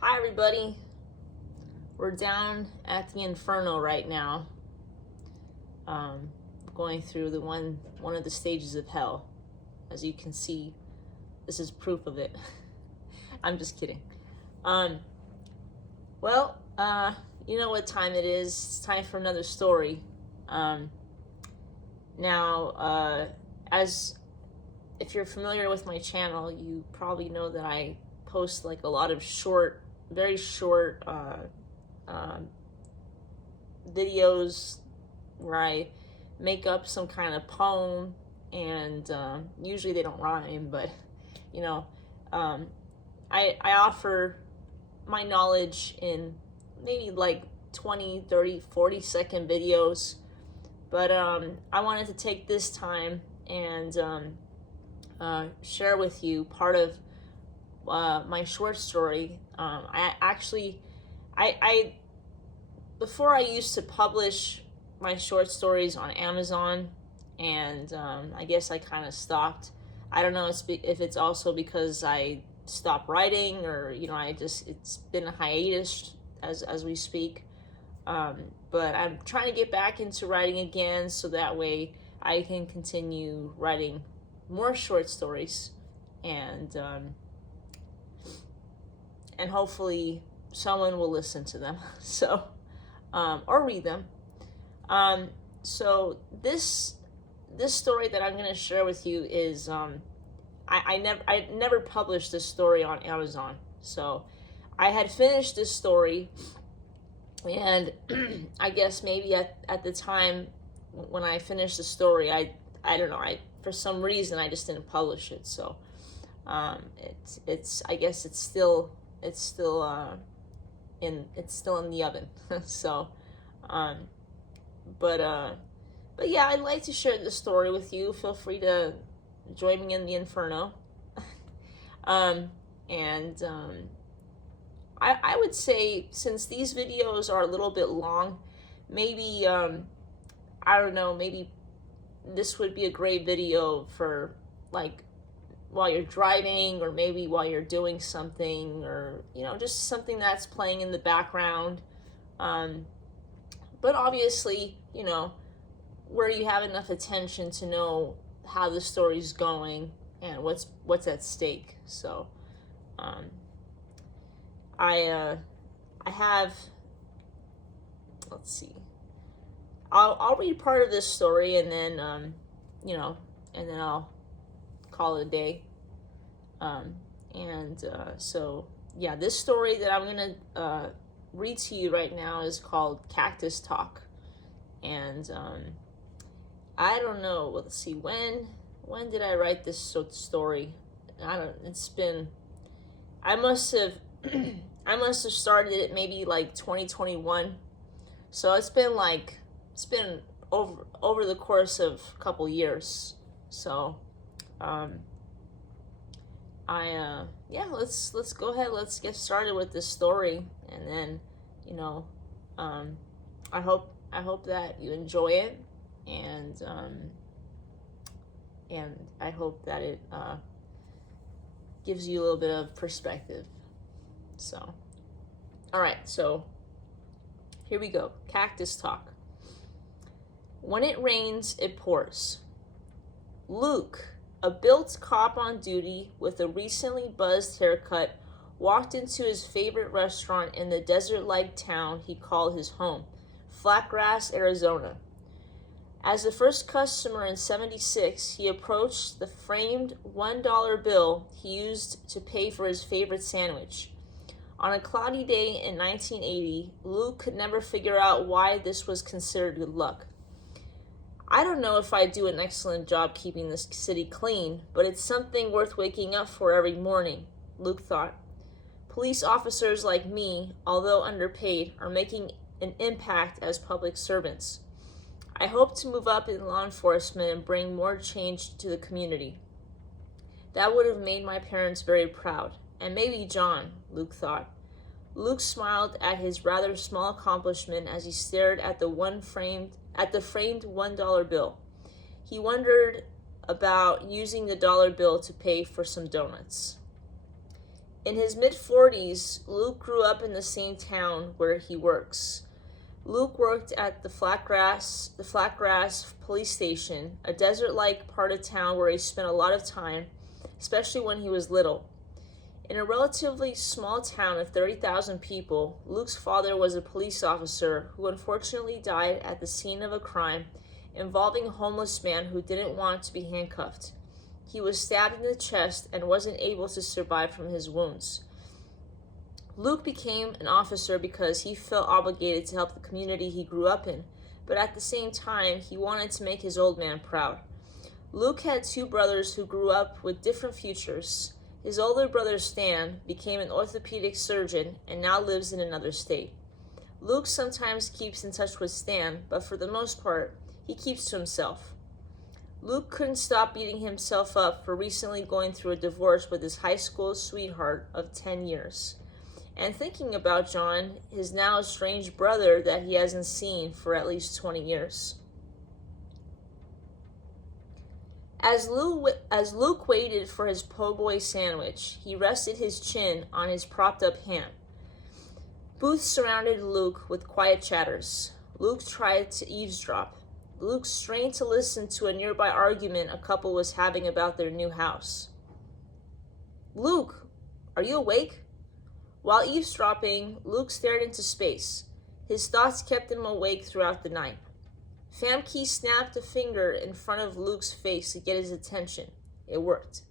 Hi everybody. We're down at the Inferno right now, um, going through the one of the stages of hell. As you can see, this is proof of it. I'm just kidding. Um, well, you know what time it is. It's time for another story. Um, now, as if you're familiar with my channel, you probably know that I post like a lot of very short videos where I make up some kind of poem, and usually they don't rhyme, but you know, um, I offer my knowledge in maybe like 20, 30, 40-second videos. But I wanted to take this time and share with you part of my short story. I before I used to publish my short stories on Amazon, and I guess I kind of stopped. I don't know if it's also because I stopped writing, or it's been a hiatus as we speak. But I'm trying to get back into writing again, so that way I can continue writing more short stories, and hopefully someone will listen to them. So or read them. So this story that I'm going to share with you is I never published this story on Amazon. So I had finished this story, and I guess maybe at the time when I finished the story, I don't know, for some reason I just didn't publish it. So it's I guess it's still in the oven. So but yeah, I'd like to share this story with you. Feel free to join me in the Inferno. I would say, since these videos are a little bit long, maybe I don't know, maybe this would be a great video for like while you're driving, or maybe while you're doing something, or just something that's playing in the background. But obviously, where you have enough attention to know how the story's going and what's at stake. So I have, let's see, I'll read part of this story, and then and then I'll call it a day. So yeah, this story that I'm gonna read to you right now is called Cactus Talk. And I don't know, let's see, when did I write this story? I must have I must have started it maybe like 2021. So it's been over the course of a couple years. So yeah, let's go ahead, let's get started with this story, and then I hope that you enjoy it, and I hope that it gives you a little bit of perspective. So all right, so here we go. Cactus Talk. When it rains, it pours. Luke, a built cop on duty with a recently buzzed haircut, walked into his favorite restaurant in the desert-like town he called his home, Flatgrass, Arizona. As the first customer in '76, he approached the framed $1 bill he used to pay for his favorite sandwich. On a cloudy day in 1980, Luke could never figure out why this was considered good luck. I don't know if I do an excellent job keeping this city clean, but it's something worth waking up for every morning, Luke thought. Police officers like me, although underpaid, are making an impact as public servants. I hope to move up in law enforcement and bring more change to the community. That would have made my parents very proud, and maybe John, Luke thought. Luke smiled at his rather small accomplishment as he stared at the framed $1 bill. He wondered about using the dollar bill to pay for some donuts. In his mid-40s, Luke grew up in the same town where he works. Luke worked at the Flatgrass police station, a desert-like part of town where he spent a lot of time, especially when he was little. In a relatively small town of 30,000 people, Luke's father was a police officer who unfortunately died at the scene of a crime involving a homeless man who didn't want to be handcuffed. He was stabbed in the chest and wasn't able to survive from his wounds. Luke became an officer because he felt obligated to help the community he grew up in, but at the same time, he wanted to make his old man proud. Luke had two brothers who grew up with different futures. His older brother, Stan, became an orthopedic surgeon and now lives in another state. Luke sometimes keeps in touch with Stan, but for the most part, he keeps to himself. Luke couldn't stop beating himself up for recently going through a divorce with his high school sweetheart of 10 years, and thinking about John, his now estranged brother that he hasn't seen for at least 20 years. As Luke waited for his po' boy sandwich, he rested his chin on his propped-up hand. Booths surrounded Luke with quiet chatters. Luke tried to eavesdrop. Luke strained to listen to a nearby argument a couple was having about their new house. "Luke, are you awake?" While eavesdropping, Luke stared into space. His thoughts kept him awake throughout the night. Famke snapped a finger in front of Luke's face to get his attention. It worked.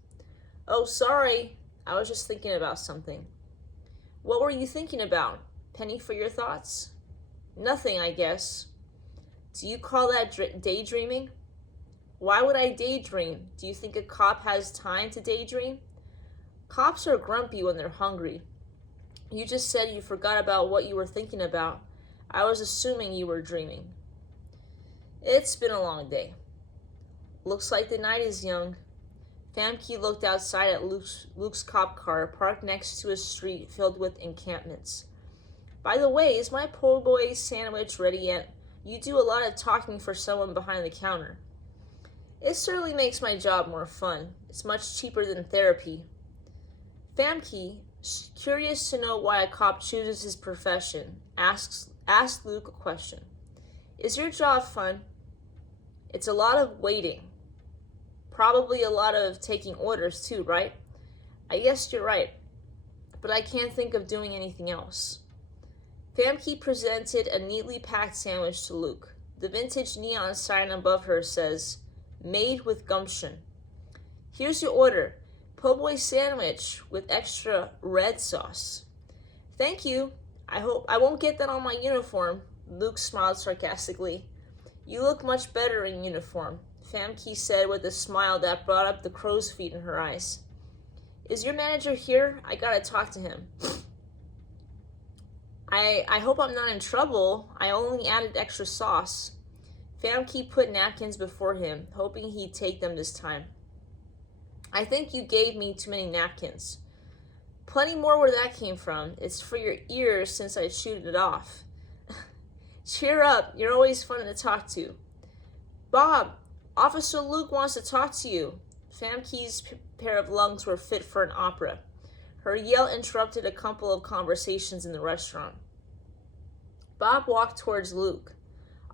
"Oh, sorry. I was just thinking about something." "What were you thinking about? Penny for your thoughts?" "Nothing, I guess." "Do you call that daydreaming?" "Why would I daydream? Do you think a cop has time to daydream?" "Cops are grumpy when they're hungry." "You just said you forgot about what you were thinking about. I was assuming you were dreaming." "It's been a long day." "Looks like the night is young." Famke looked outside at Luke's cop car parked next to a street filled with encampments. "By the way, is my po' boy sandwich ready yet? You do a lot of talking for someone behind the counter." "It certainly makes my job more fun. It's much cheaper than therapy." Famke, curious to know why a cop chooses his profession, asked Luke a question. "Is your job fun?" "It's a lot of waiting. Probably a lot of taking orders too, right?" "I guess you're right, but I can't think of doing anything else." Famke presented a neatly packed sandwich to Luke. The vintage neon sign above her says, "Made with gumption." "Here's your order. Po' boy sandwich with extra red sauce." "Thank you. I hope I won't get that on my uniform." Luke smiled sarcastically. "You look much better in uniform," Famke said with a smile that brought up the crow's feet in her eyes. "Is your manager here? I gotta talk to him." I hope I'm not in trouble. I only added extra sauce." Famke put napkins before him, hoping he'd take them this time. "I think you gave me too many napkins." "Plenty more where that came from. It's for your ears since I chewed it off." "Cheer up. You're always fun to talk to." "Bob, Officer Luke wants to talk to you." Famke's pair of lungs were fit for an opera. Her yell interrupted a couple of conversations in the restaurant. Bob walked towards Luke.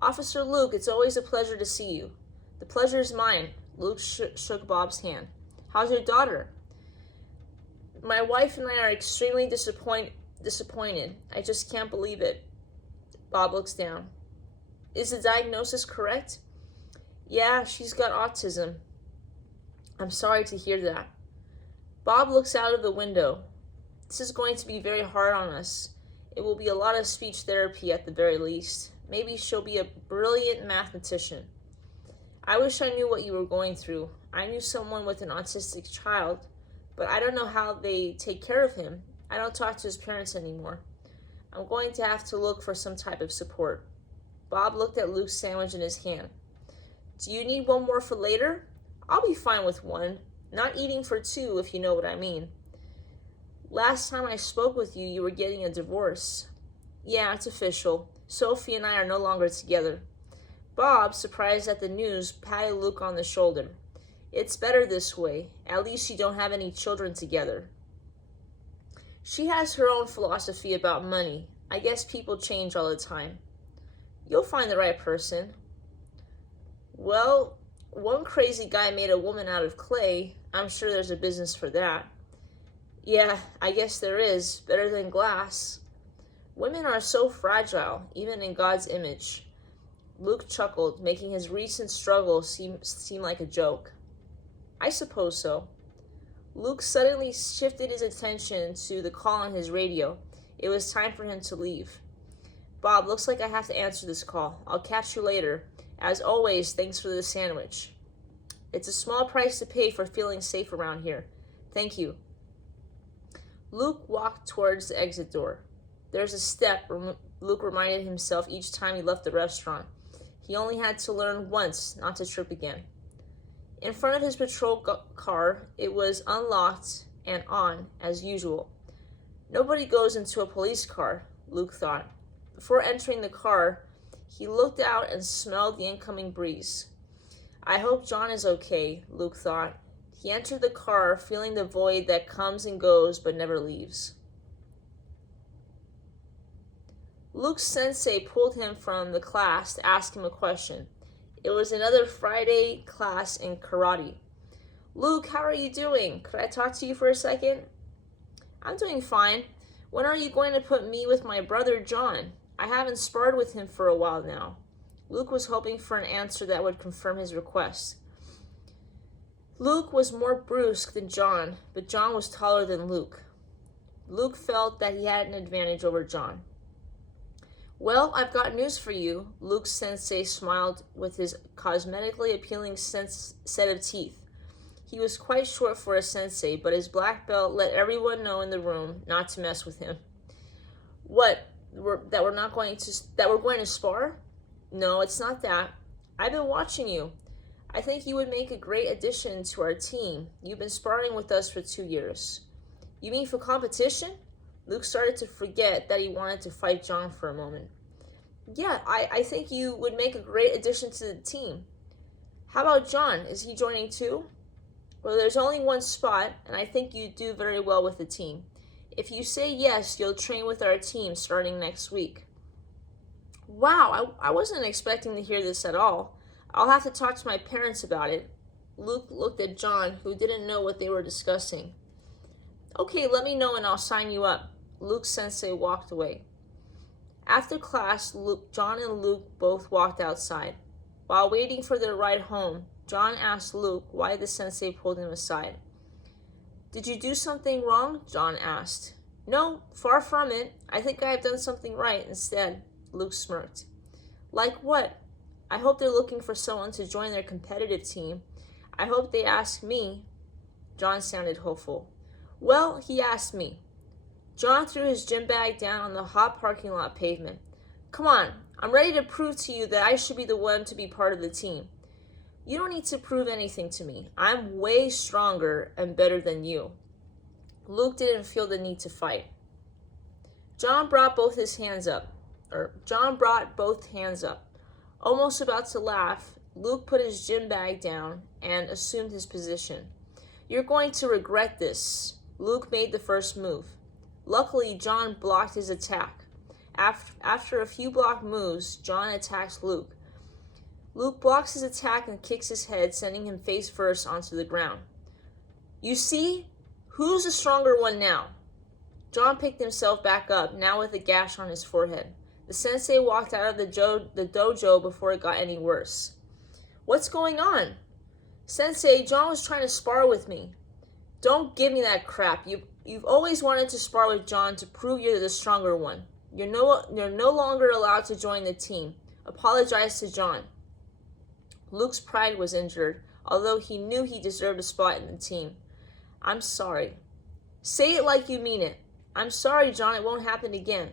"Officer Luke, it's always a pleasure to see you." "The pleasure's mine." Luke shook Bob's hand. "How's your daughter?" "My wife and I are extremely disappointed. I just can't believe it." Bob looks down. "Is the diagnosis correct?" "Yeah, she's got autism." "I'm sorry to hear that." Bob looks out of the window. "This is going to be very hard on us. It will be a lot of speech therapy at the very least. Maybe she'll be a brilliant mathematician." "I wish I knew what you were going through. I knew someone with an autistic child, but I don't know how they take care of him. I don't talk to his parents anymore. I'm going to have to look for some type of support." Bob looked at Luke's sandwich in his hand. "Do you need one more for later?" "I'll be fine with one. Not eating for two, if you know what I mean." "Last time I spoke with you, you were getting a divorce." "Yeah, it's official. Sophie and I are no longer together." Bob, surprised at the news, patted Luke on the shoulder. "It's better this way. At least you don't have any children together." She has her own philosophy about money. I guess people change all the time. You'll find the right person. Well, one crazy guy made a woman out of clay. I'm sure there's a business for that. Yeah, I guess there is. Better than glass. Women are so fragile, even in God's image. Luke chuckled, making his recent struggle seem like a joke. I suppose so. Luke suddenly shifted his attention to the call on his radio. It was time for him to leave. Bob, looks like I have to answer this call. I'll catch you later. As always, thanks for the sandwich. It's a small price to pay for feeling safe around here. Thank you. Luke walked towards the exit door. There's a step, Luke reminded himself each time he left the restaurant. He only had to learn once not to trip again. In front of his patrol car, it was unlocked and on, as usual. Nobody goes into a police car, Luke thought. Before entering the car, he looked out and smelled the incoming breeze. I hope John is okay, Luke thought. He entered the car, feeling the void that comes and goes but never leaves. Luke's sensei pulled him from the class to ask him a question. It was another Friday class in karate. Luke, how are you doing? Could I talk to you for a second? I'm doing fine. When are you going to put me with my brother John? I haven't sparred with him for a while now. Luke was hoping for an answer that would confirm his request. Luke was more brusque than John, but John was taller than Luke. Luke felt that he had an advantage over John. Well, I've got news for you, Luke's sensei smiled with his cosmetically appealing set of teeth. He was quite short for a sensei, but his black belt let everyone know in the room not to mess with him. What? That we're going to spar? No, it's not that. I've been watching you. I think you would make a great addition to our team. You've been sparring with us for 2 years. You mean for competition? Luke started to forget that he wanted to fight John for a moment. Yeah, I think you would make a great addition to the team. How about John? Is he joining too? Well, there's only one spot, and I think you do very well with the team. If you say yes, you'll train with our team starting next week. Wow, I wasn't expecting to hear this at all. I'll have to talk to my parents about it. Luke looked at John, who didn't know what they were discussing. Okay, let me know and I'll sign you up. Luke's sensei walked away. After class, John and Luke both walked outside. While waiting for their ride home, John asked Luke why the sensei pulled him aside. Did you do something wrong? John asked. No, far from it. I think I have done something right instead, Luke smirked. Like what? I hope they're looking for someone to join their competitive team. I hope they ask me. John sounded hopeful. Well, he asked me. John threw his gym bag down on the hot parking lot pavement. Come on, I'm ready to prove to you that I should be the one to be part of the team. You don't need to prove anything to me. I'm way stronger and better than you. Luke didn't feel the need to fight. John brought both hands up. Almost about to laugh, Luke put his gym bag down and assumed his position. You're going to regret this. Luke made the first move. Luckily, John blocked his attack. After a few block moves, John attacks Luke. Luke blocks his attack and kicks his head, sending him face first onto the ground. You see? Who's the stronger one now? John picked himself back up, now with a gash on his forehead. The sensei walked out of the dojo before it got any worse. What's going on? Sensei, John was trying to spar with me. Don't give me that crap. You've always wanted to spar with John to prove you're the stronger one. You're no longer allowed to join the team. Apologize to John. Luke's pride was injured, although he knew he deserved a spot in the team. I'm sorry. Say it like you mean it. I'm sorry, John, it won't happen again.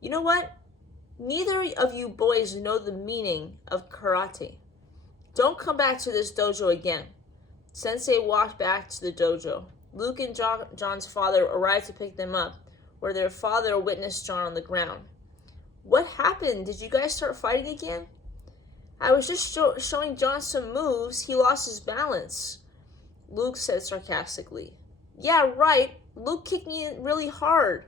You know what? Neither of you boys know the meaning of karate. Don't come back to this dojo again. Sensei walked back to the dojo. Luke and John's father arrived to pick them up, where their father witnessed John on the ground. What happened? Did you guys start fighting again? I was just showing John some moves. He lost his balance, Luke said sarcastically. Yeah, right. Luke kicked me really hard.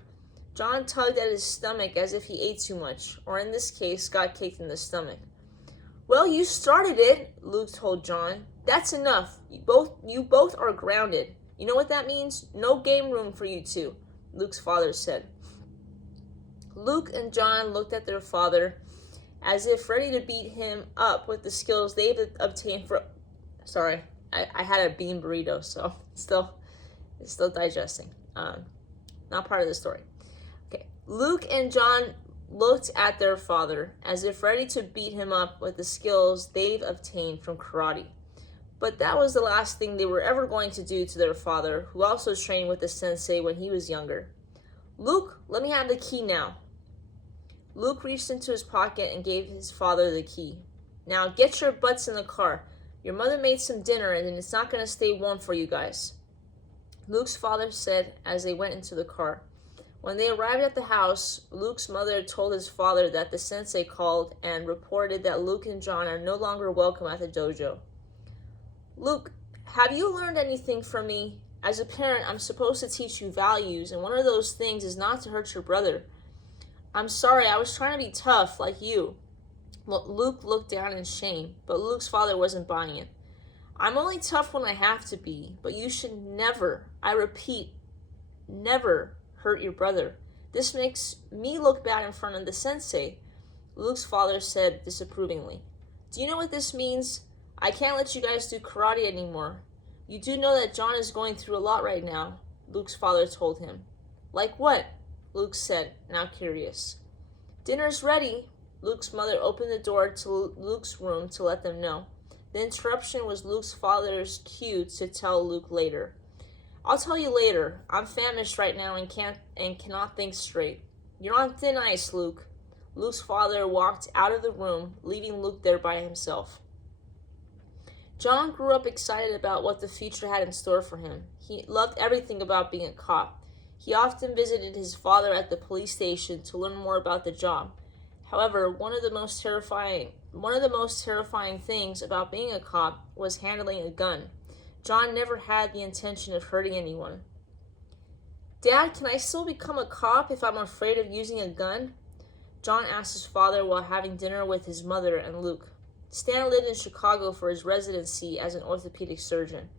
John tugged at his stomach as if he ate too much, or in this case, got kicked in the stomach. Well, you started it, Luke told John. That's enough. You both are grounded. You know what that means? No game room for you two, Luke's father said. Luke and John looked at their father as if ready to beat him up with the skills they've obtained for... Sorry, I had a bean burrito, so it's still digesting. Not part of the story. Okay, Luke and John looked at their father as if ready to beat him up with the skills they've obtained from karate. But that was the last thing they were ever going to do to their father, who also trained with the sensei when he was younger. Luke, let me have the key now. Luke reached into his pocket and gave his father the key. Now get your butts in the car. Your mother made some dinner and it's not going to stay warm for you guys, Luke's father said as they went into the car. When they arrived at the house, Luke's mother told his father that the sensei called and reported that Luke and John are no longer welcome at the dojo. Luke, have you learned anything from me? As a parent, I'm supposed to teach you values, and one of those things is not to hurt your brother. I'm sorry, I was trying to be tough, like you. Luke looked down in shame, but Luke's father wasn't buying it. I'm only tough when I have to be, but you should never, I repeat, never hurt your brother. This makes me look bad in front of the sensei, Luke's father said disapprovingly. Do you know what this means? I can't let you guys do karate anymore. You do know that John is going through a lot right now, Luke's father told him. Like what? Luke said, now curious. Dinner's ready. Luke's mother opened the door to Luke's room to let them know. The interruption was Luke's father's cue to tell Luke later. I'll tell you later. I'm famished right now and cannot think straight. You're on thin ice, Luke. Luke's father walked out of the room, leaving Luke there by himself. John grew up excited about what the future had in store for him. He loved everything about being a cop. He often visited his father at the police station to learn more about the job. However, one of the most terrifying things about being a cop was handling a gun. John never had the intention of hurting anyone. Dad, can I still become a cop if I'm afraid of using a gun? John asked his father while having dinner with his mother and Luke. Stan lived in Chicago for his residency as an orthopedic surgeon.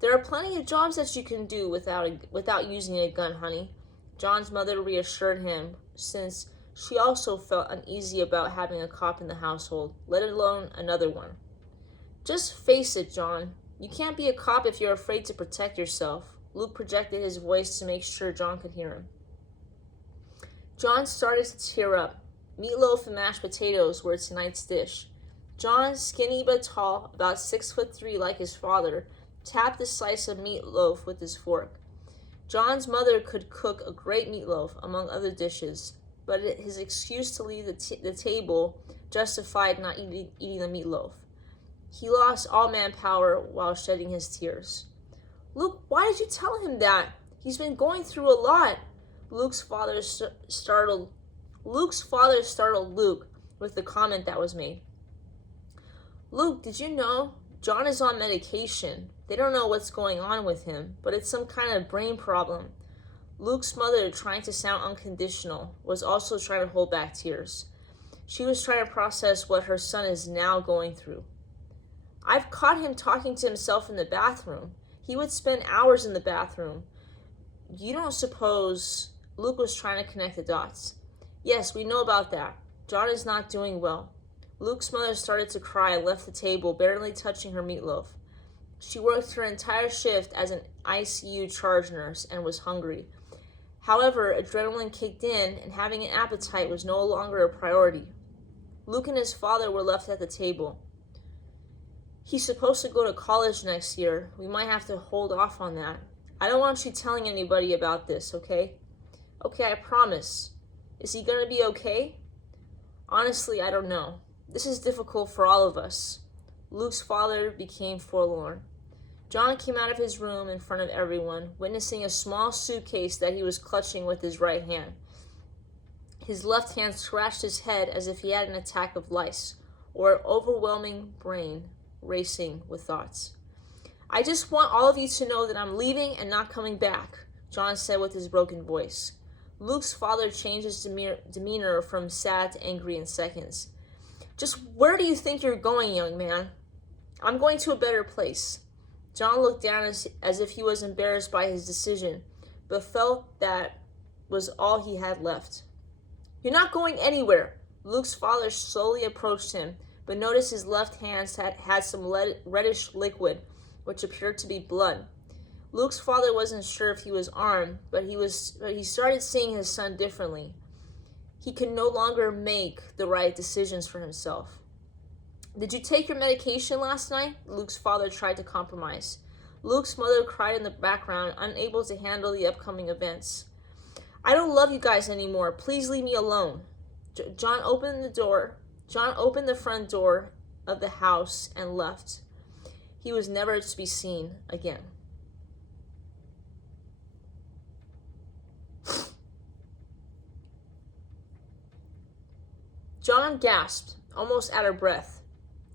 There are plenty of jobs that you can do without using a gun, honey, John's mother reassured him, since she also felt uneasy about having a cop in the household, let alone another one. Just face it, John. You can't be a cop if you're afraid to protect yourself. Luke projected his voice to make sure John could hear him. John started to tear up. Meatloaf and mashed potatoes were tonight's dish. John, skinny but tall, about 6'3" like his father, tapped a slice of meatloaf with his fork. John's mother could cook a great meatloaf, among other dishes, but his excuse to leave the table justified not eating the meatloaf. He lost all manpower while shedding his tears. Luke, why did you tell him that? He's been going through a lot. Luke's father startled Luke with the comment that was made. Luke, did you know John is on medication? They don't know what's going on with him, but it's some kind of brain problem. Luke's mother, trying to sound unconditional, was also trying to hold back tears. She was trying to process what her son is now going through. I've caught him talking to himself in the bathroom. He would spend hours in the bathroom. You don't suppose... Luke was trying to connect the dots. Yes, we know about that. John is not doing well. Luke's mother started to cry and left the table, barely touching her meatloaf. She worked her entire shift as an ICU charge nurse and was hungry. However, adrenaline kicked in and having an appetite was no longer a priority. Luke and his father were left at the table. He's supposed to go to college next year. We might have to hold off on that. I don't want you telling anybody about this, okay? Okay, I promise. Is he gonna be okay? Honestly, I don't know. This is difficult for all of us. Luke's father became forlorn. John came out of his room in front of everyone, witnessing a small suitcase that he was clutching with his right hand. His left hand scratched his head as if he had an attack of lice, or an overwhelming brain racing with thoughts. I just want all of you to know that I'm leaving and not coming back. John said with his broken voice. Luke's father changed his demeanor from sad to angry in seconds. Just where do you think you're going, young man? I'm going to a better place. John looked down as if he was embarrassed by his decision, but felt that was all he had left. You're not going anywhere. Luke's father slowly approached him, but noticed his left hand had some reddish liquid, which appeared to be blood. Luke's father wasn't sure if he was armed, but he started seeing his son differently. He could no longer make the right decisions for himself. Did you take your medication last night? Luke's father tried to compromise. Luke's mother cried in the background, unable to handle the upcoming events. I don't love you guys anymore. Please leave me alone. John opened the front door of the house and left. He was never to be seen again. John gasped, almost out of breath.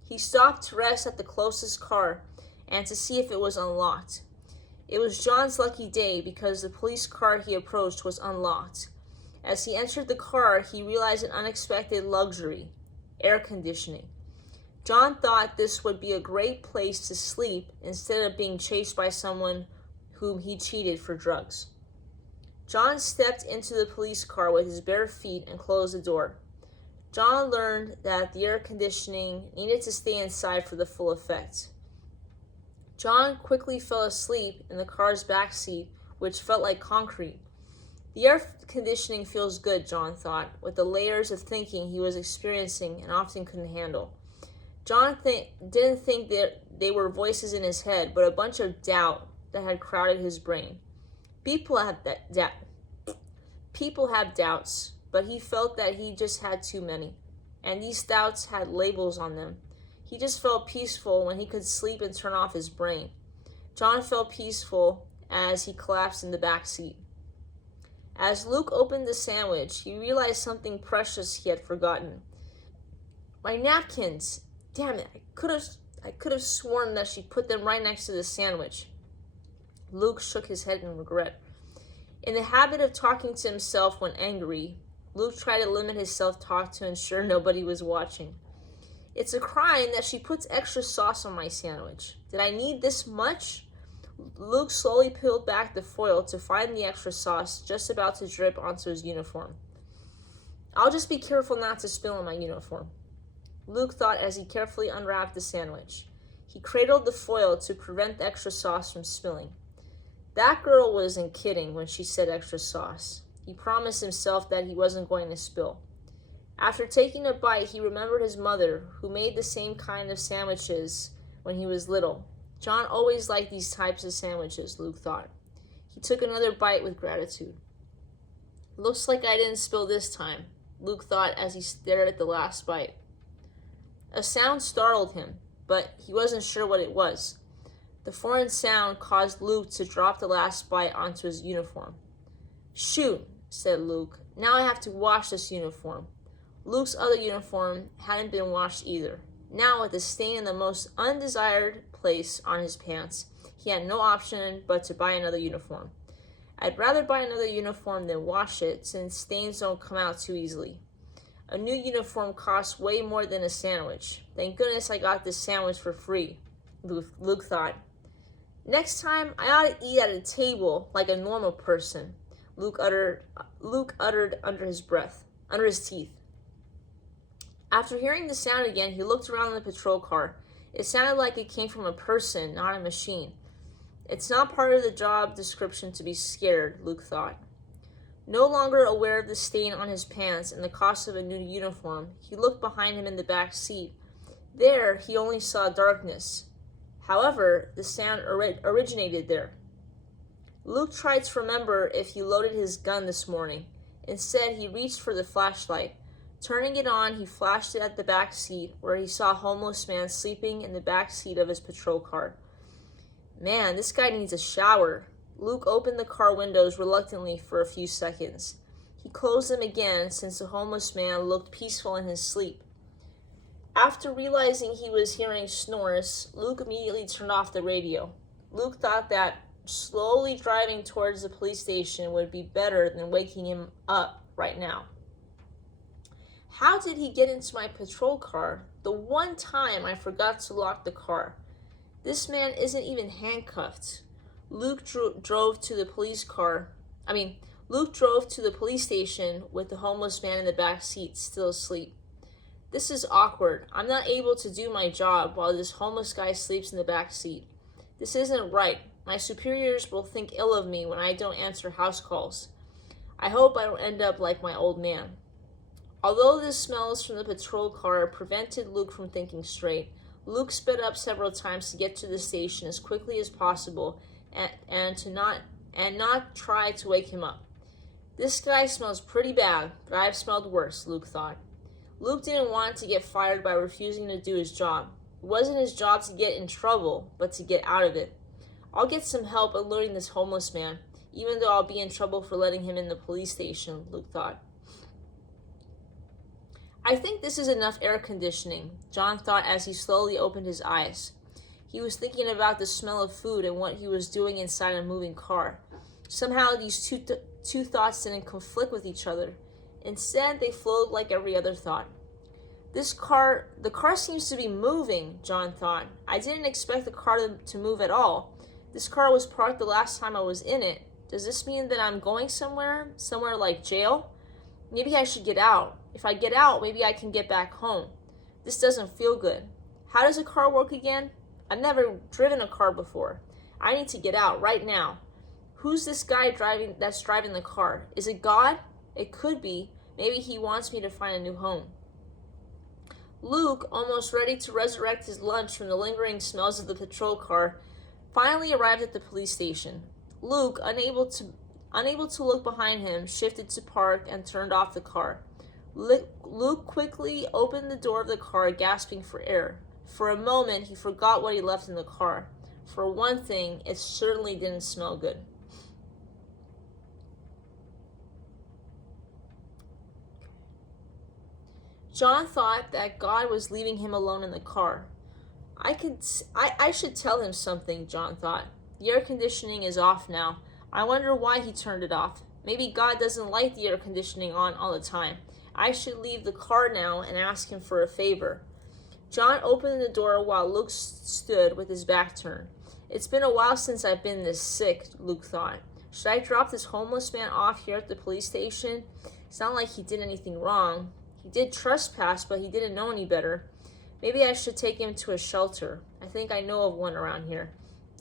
He stopped to rest at the closest car and to see if it was unlocked. It was John's lucky day because the police car he approached was unlocked. As he entered the car, he realized an unexpected luxury: air conditioning. John thought this would be a great place to sleep instead of being chased by someone whom he cheated for drugs. John stepped into the police car with his bare feet and closed the door. John learned that the air conditioning needed to stay inside for the full effect. John quickly fell asleep in the car's back seat, which felt like concrete. The air conditioning feels good, John thought, with the layers of thinking he was experiencing and often couldn't handle. John didn't think that they were voices in his head, but a bunch of doubt that had crowded his brain. People have doubts, but he felt that he just had too many, and these doubts had labels on them. He just felt peaceful when he could sleep and turn off his brain. John felt peaceful as he collapsed in the back seat. As Luke opened the sandwich, he realized something precious he had forgotten. My napkins! Damn it, I could have sworn that she put them right next to the sandwich. Luke shook his head in regret. In the habit of talking to himself when angry, Luke tried to limit his self-talk to ensure nobody was watching. It's a crime that she puts extra sauce on my sandwich. Did I need this much? Luke slowly peeled back the foil to find the extra sauce just about to drip onto his uniform. I'll just be careful not to spill on my uniform, Luke thought as he carefully unwrapped the sandwich. He cradled the foil to prevent the extra sauce from spilling. That girl wasn't kidding when she said extra sauce. He promised himself that he wasn't going to spill. After taking a bite, he remembered his mother, who made the same kind of sandwiches when he was little. John always liked these types of sandwiches, Luke thought. He took another bite with gratitude. Looks like I didn't spill this time, Luke thought as he stared at the last bite. A sound startled him, but he wasn't sure what it was. The foreign sound caused Luke to drop the last bite onto his uniform. Shoot, said Luke. Now I have to wash this uniform. Luke's other uniform hadn't been washed either. Now, with a stain in the most undesired place on his pants, he had no option but to buy another uniform. I'd rather buy another uniform than wash it, since stains don't come out too easily. A new uniform costs way more than a sandwich. Thank goodness I got this sandwich for free, Luke thought. Next time, I ought to eat at a table like a normal person, Luke uttered under his teeth. After hearing the sound again, he looked around the patrol car. It sounded like it came from a person, not a machine. It's not part of the job description to be scared, Luke thought. No longer aware of the stain on his pants and the cost of a new uniform, he looked behind him in the back seat. There, he only saw darkness. However, the sound originated there. Luke tried to remember if he loaded his gun this morning. Instead, he reached for the flashlight. Turning it on, he flashed it at the back seat, where he saw a homeless man sleeping in the back seat of his patrol car. Man, this guy needs a shower. Luke opened the car windows reluctantly for a few seconds. He closed them again since the homeless man looked peaceful in his sleep. After realizing he was hearing snores, Luke immediately turned off the radio. Luke thought that slowly driving towards the police station would be better than waking him up right now. How did he get into my patrol car? The one time I forgot to lock the car. This man isn't even handcuffed. Luke drove to the police station with the homeless man in the back seat, still asleep. This is awkward. I'm not able to do my job while this homeless guy sleeps in the back seat. This isn't right. My superiors will think ill of me when I don't answer house calls. I hope I don't end up like my old man. Although the smells from the patrol car prevented Luke from thinking straight, Luke sped up several times to get to the station as quickly as possible and not try to wake him up. This guy smells pretty bad, but I've smelled worse, Luke thought. Luke didn't want to get fired by refusing to do his job. It wasn't his job to get in trouble, but to get out of it. I'll get some help alerting this homeless man, even though I'll be in trouble for letting him in the police station, Luke thought. I think this is enough air conditioning, John thought as he slowly opened his eyes. He was thinking about the smell of food and what he was doing inside a moving car. Somehow these two thoughts didn't conflict with each other. Instead, they flowed like every other thought. The car seems to be moving, John thought. I didn't expect the car to move at all. This car was parked the last time I was in it. Does this mean that I'm going somewhere? Somewhere like jail? Maybe I should get out. If I get out, maybe I can get back home. This doesn't feel good. How does a car work again? I've never driven a car before. I need to get out right now. Who's this guy that's driving the car? Is it God? It could be. Maybe he wants me to find a new home. Luke, almost ready to resurrect his lunch from the lingering smells of the patrol car, finally arrived at the police station. Luke, unable to look behind him, shifted to park and turned off the car. Luke quickly opened the door of the car, gasping for air. For a moment, he forgot what he left in the car. For one thing, it certainly didn't smell good. John thought that God was leaving him alone in the car. I should tell him something, John thought. The air conditioning is off now. I wonder why he turned it off. Maybe God doesn't like the air conditioning on all the time. I should leave the car now and ask him for a favor. John opened the door while Luke stood with his back turned. It's been a while since I've been this sick, Luke thought. Should I drop this homeless man off here at the police station? It's not like he did anything wrong. He did trespass, but he didn't know any better. Maybe I should take him to a shelter. I think I know of one around here.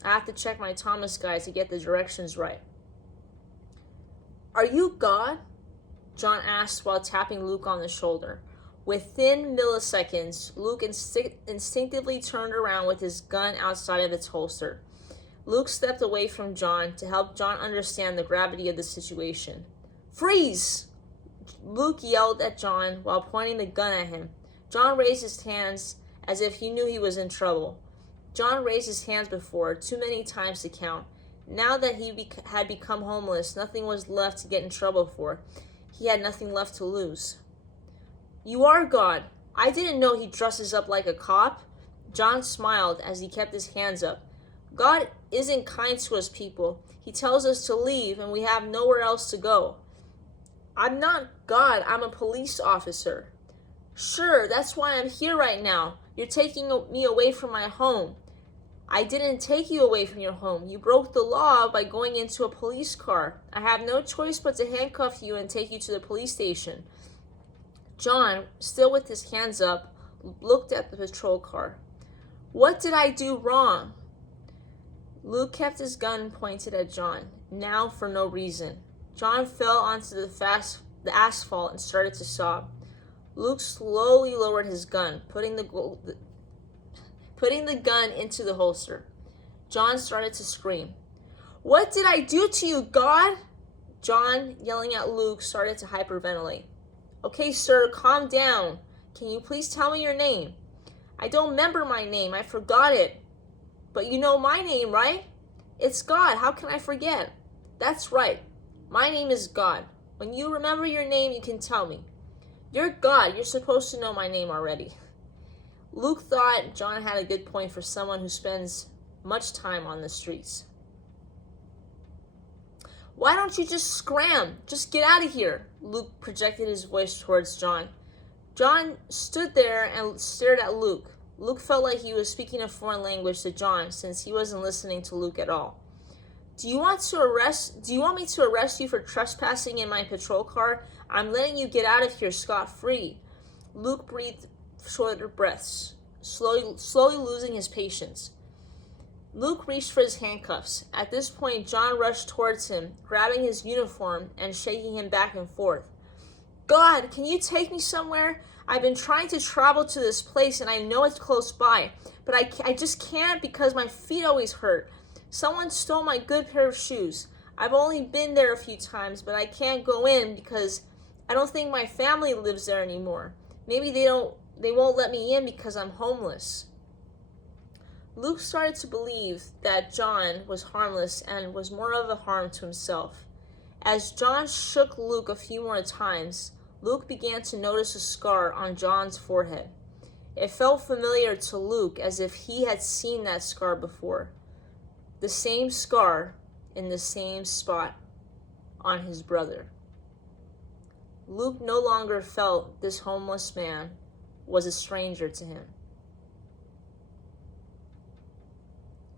I have to check my Thomas guide to get the directions right. Are you God? John asked while tapping Luke on the shoulder. Within milliseconds, Luke instinctively turned around with his gun outside of its holster. Luke stepped away from John to help John understand the gravity of the situation. Freeze! Luke yelled at John while pointing the gun at him. John raised his hands as if he knew he was in trouble. John raised his hands before, too many times to count. Now that he had become homeless, nothing was left to get in trouble for. He had nothing left to lose. You are God. I didn't know he dresses up like a cop. John smiled as he kept his hands up. God isn't kind to us people. He tells us to leave and we have nowhere else to go. I'm not God. I'm a police officer. Sure, that's why I'm here right now. You're taking me away from my home. I didn't take you away from your home. You broke the law by going into a police car. I have no choice but to handcuff you and take you to the police station. John, still with his hands up, looked at the patrol car. What did I do wrong? Luke kept his gun pointed at John, now for no reason. John fell onto the asphalt and started to sob. Luke slowly lowered his gun, putting the gun into the holster. John started to scream. What did I do to you, God? John, yelling at Luke, started to hyperventilate. Okay, sir, calm down. Can you please tell me your name? I don't remember my name. I forgot it. But you know my name, right? It's God. How can I forget? That's right. My name is God. When you remember your name, you can tell me. You're God. You're supposed to know my name already. Luke thought John had a good point for someone who spends much time on the streets. Why don't you just scram? Just get out of here. Luke projected his voice towards John. John stood there and stared at Luke. Luke felt like he was speaking a foreign language to John since he wasn't listening to Luke at all. Do you want me to arrest you for trespassing in my patrol car? I'm letting you get out of here scot-free. Luke breathed shorter breaths, slowly losing his patience. Luke reached for his handcuffs. At this point, John rushed towards him, grabbing his uniform and shaking him back and forth. God, can you take me somewhere? I've been trying to travel to this place and I know it's close by, but I just can't because my feet always hurt. Someone stole my good pair of shoes. I've only been there a few times, but I can't go in because I don't think my family lives there anymore. Maybe they won't let me in because I'm homeless. Luke started to believe that John was harmless and was more of a harm to himself. As John shook Luke a few more times, Luke began to notice a scar on John's forehead. It felt familiar to Luke as if he had seen that scar before. The same scar in the same spot on his brother. Luke no longer felt this homeless man was a stranger to him.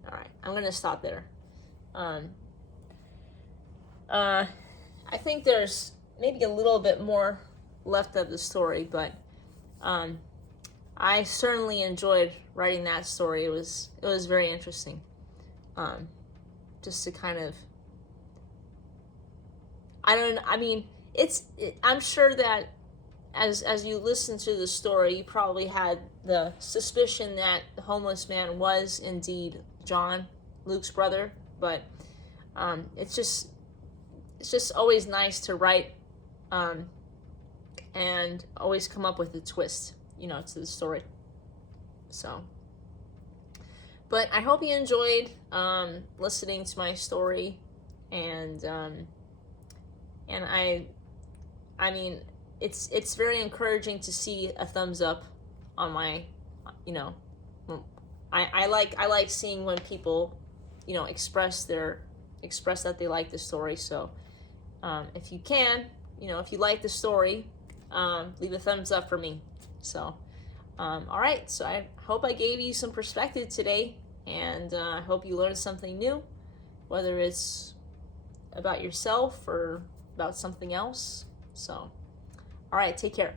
All right, I'm going to stop there. I think there's maybe a little bit more left of the story, but I certainly enjoyed writing that story. It was very interesting. Just to kind of, I'm sure that as you listen to the story, you probably had the suspicion that the homeless man was indeed John, Luke's brother, but it's just always nice to write and always come up with a twist, to the story. So, but I hope you enjoyed listening to my story, and I mean, it's very encouraging to see a thumbs up on my, I like seeing when people, express that they like the story. So if you can, if you like the story, leave a thumbs up for me. So all right, so I hope I gave you some perspective today, and I hope you learned something new, whether it's about yourself or about something else. So all right, take care.